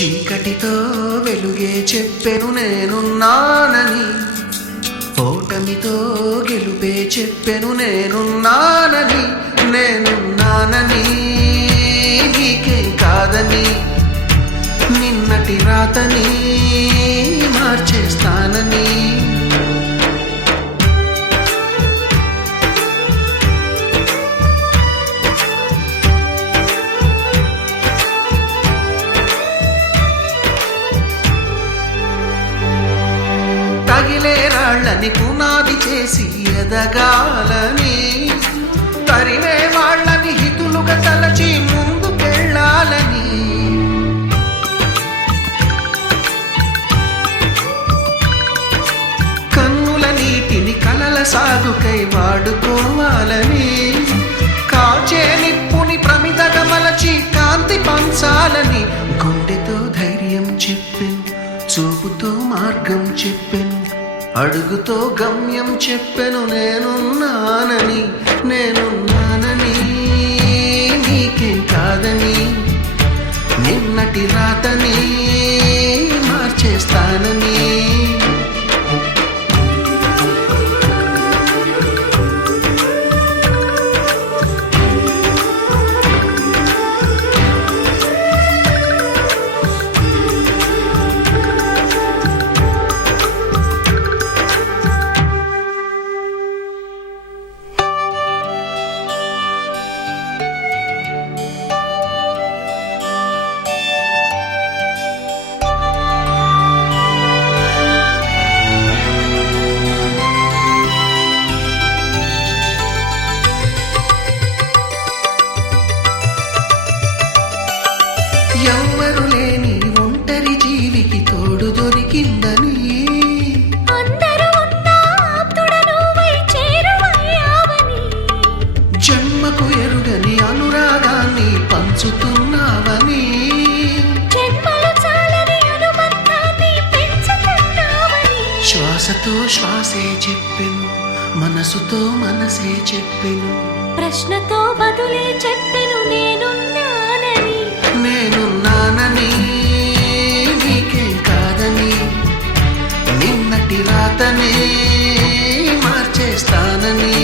చీకటితో వెలుగే చెప్పెను నేనున్నానని, ఓటమితో గెలుపే చెప్పెను నేనున్నానని. నేనున్నానని నీకేం కాదని, నిన్నటి రాతని మార్చేస్తానని. తగిలే రాళ్ళని పునాది చేసి ఎదగాలని, తరిమే వాళ్ళని హితులుగా తలచి ముందుకెళ్ళాలని. కన్నుల నీటిని కలల సాగుకై వాడుకోవాలని, కాచే నిప్పుని ప్రమిదగా మలచి కాంతి పంచాలని. గుండెతో ధైర్యం చెప్పెను, చూపుతో మార్గం చెప్పెను, అడుగుతో గమ్యం చెప్పెను నేనున్నానని. నేనున్నానని నీకేం కాదని, నిన్నటి రాతని మార్చేస్తానని. ఎవ్వరు లేని ఒంటరి జీవికి తోడు దొరికిందని, అందరూ ఉన్నా ఆప్తుడను వై చేరువయ్యావని. జన్మకు ఎరుగని అనురాగాన్ని పంచుతున్నావని. జన్మలు చాలని అనుబంధాన్ని పెంచుతున్నావని. శ్వాసతో శ్వాసే చెప్పెను, మనసుతో మనసే చెప్పెను, ప్రశ్నతో బదులే చెప్పెను నేనున్నానని. నేనున్నానని నీకేం కాదని, నిన్నటి రాతనే మార్చేస్తానని.